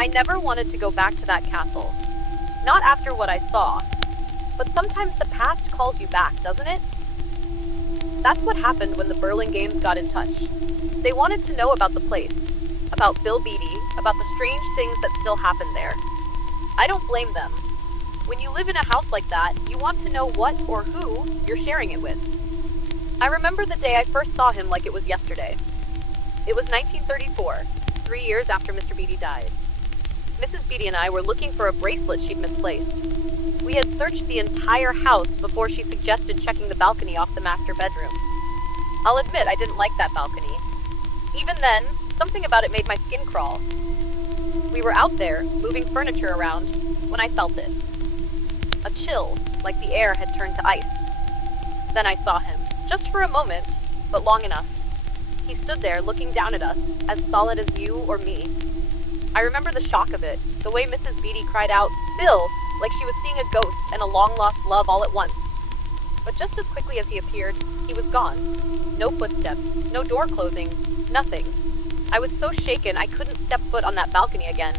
I never wanted to go back to that castle. Not after what I saw. But sometimes the past calls you back, doesn't it? That's what happened when the Burlingames got in touch. They wanted to know about the place, about Bill Beaty, about the strange things that still happen there. I don't blame them. When you live in a house like that, you want to know what or who you're sharing it with. I remember the day I first saw him like it was yesterday. It was 1934, 3 years after Mr. Beaty died. Mrs. Beaty and I were looking for a bracelet she'd misplaced. We had searched the entire house before she suggested checking the balcony off the master bedroom. I'll admit I didn't like that balcony. Even then, something about it made my skin crawl. We were out there, moving furniture around, when I felt it. A chill, like the air had turned to ice. Then I saw him, just for a moment, but long enough. He stood there looking down at us, as solid as you or me. I remember the shock of it, the way Mrs. Beaty cried out, "Bill!" like she was seeing a ghost and a long-lost love all at once. But just as quickly as he appeared, he was gone. No footsteps, no door closing, nothing. I was so shaken I couldn't step foot on that balcony again.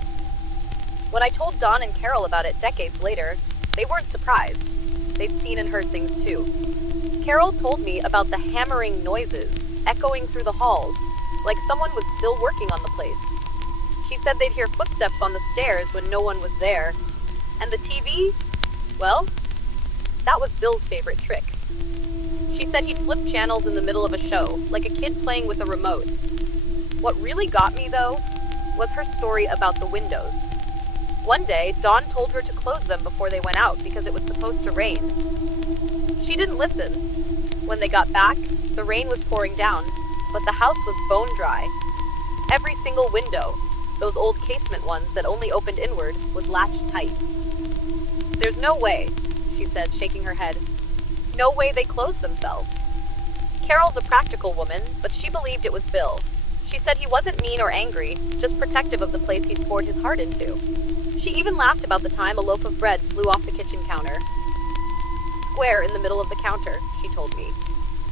When I told Dawn and Carol about it decades later, they weren't surprised. They'd seen and heard things too. Carol told me about the hammering noises echoing through the halls, like someone was still working on the place. She said they'd hear footsteps on the stairs when no one was there. And the TV? Well, that was Bill's favorite trick. She said he'd flip channels in the middle of a show, like a kid playing with a remote. What really got me, though, was her story about the windows. One day, Dawn told her to close them before they went out because it was supposed to rain. She didn't listen. When they got back, the rain was pouring down, but the house was bone dry. Every single window, those old casement ones that only opened inward, was latched tight. "There's no way," she said, shaking her head. "No way they closed themselves." Carol's a practical woman, but she believed it was Bill. She said he wasn't mean or angry, just protective of the place he'd poured his heart into. She even laughed about the time a loaf of bread flew off the kitchen counter. "Square in the middle of the counter," she told me.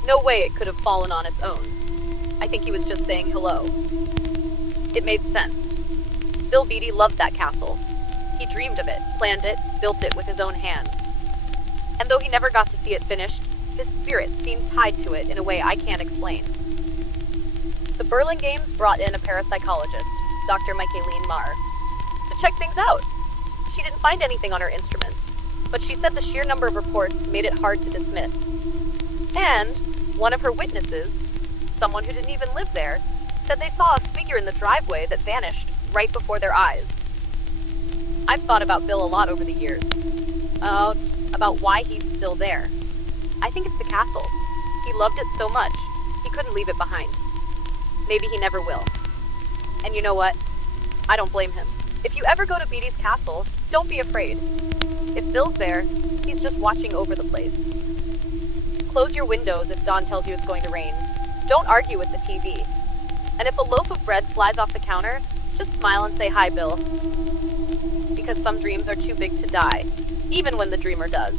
"No way it could have fallen on its own. I think he was just saying hello." It made sense. Bill Beaty loved that castle. He dreamed of it, planned it, built it with his own hands. And though he never got to see it finished, his spirit seemed tied to it in a way I can't explain. The Burlingames brought in a parapsychologist, Dr. Michaeline Marr, to check things out. She didn't find anything on her instruments, but she said the sheer number of reports made it hard to dismiss. And one of her witnesses, someone who didn't even live there, said they saw a figure in the driveway that vanished right before their eyes. I've thought about Bill a lot over the years. About why he's still there. I think it's the castle. He loved it so much, he couldn't leave it behind. Maybe he never will. And you know what? I don't blame him. If you ever go to Beaty's castle, don't be afraid. If Bill's there, he's just watching over the place. Close your windows if Dawn tells you it's going to rain. Don't argue with the TV. And if a loaf of bread flies off the counter, just smile and say hi, Bill. Because some dreams are too big to die, even when the dreamer does.